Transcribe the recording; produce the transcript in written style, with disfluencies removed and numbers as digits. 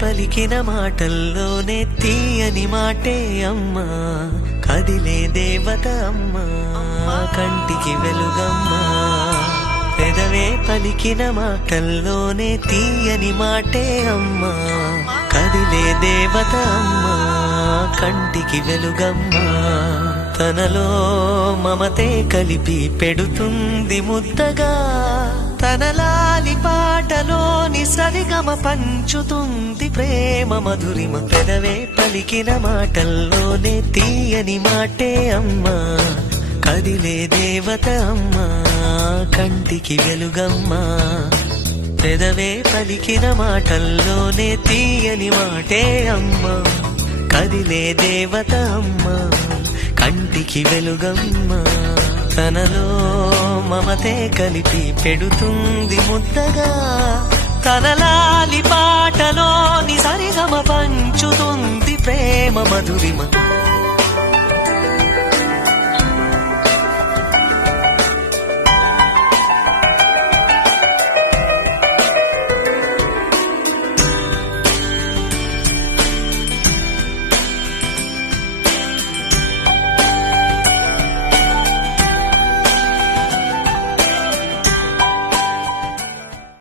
పలికిన మాటల్లోనే తీయని మాటే అమ్మా, కదిలే దేవత అమ్మా, కంటికి వెలుగమ్మా. పెదవే పలికిన మాటల్లోనే తీయని మాటే అమ్మా, కదిలే దేవత అమ్మా, కంటికి వెలుగమ్మా. తనలో మమతే కలిపి పెడుతుంది ముద్దగా, తనలాలి పాటలోని సరిగమ పంచుతుంది ప్రేమ మధురిమ. పెదవే పలికిన మాటల్లోనే తీయని మాటే అమ్మా, కదిలే దేవత అమ్మా, కంటికి వెలుగమ్మా. పెదవే పలికిన మాటల్లోనే తీయని మాటే అమ్మా, కదిలే దేవత అమ్మా, కంటికి వెలుగమ్మా. తనలో మమతే కలిపి పెడుతుంది ముద్దగా, తనలాలి పాటలోని సరిగమ పంచుతుంది ప్రేమ మధురిమ.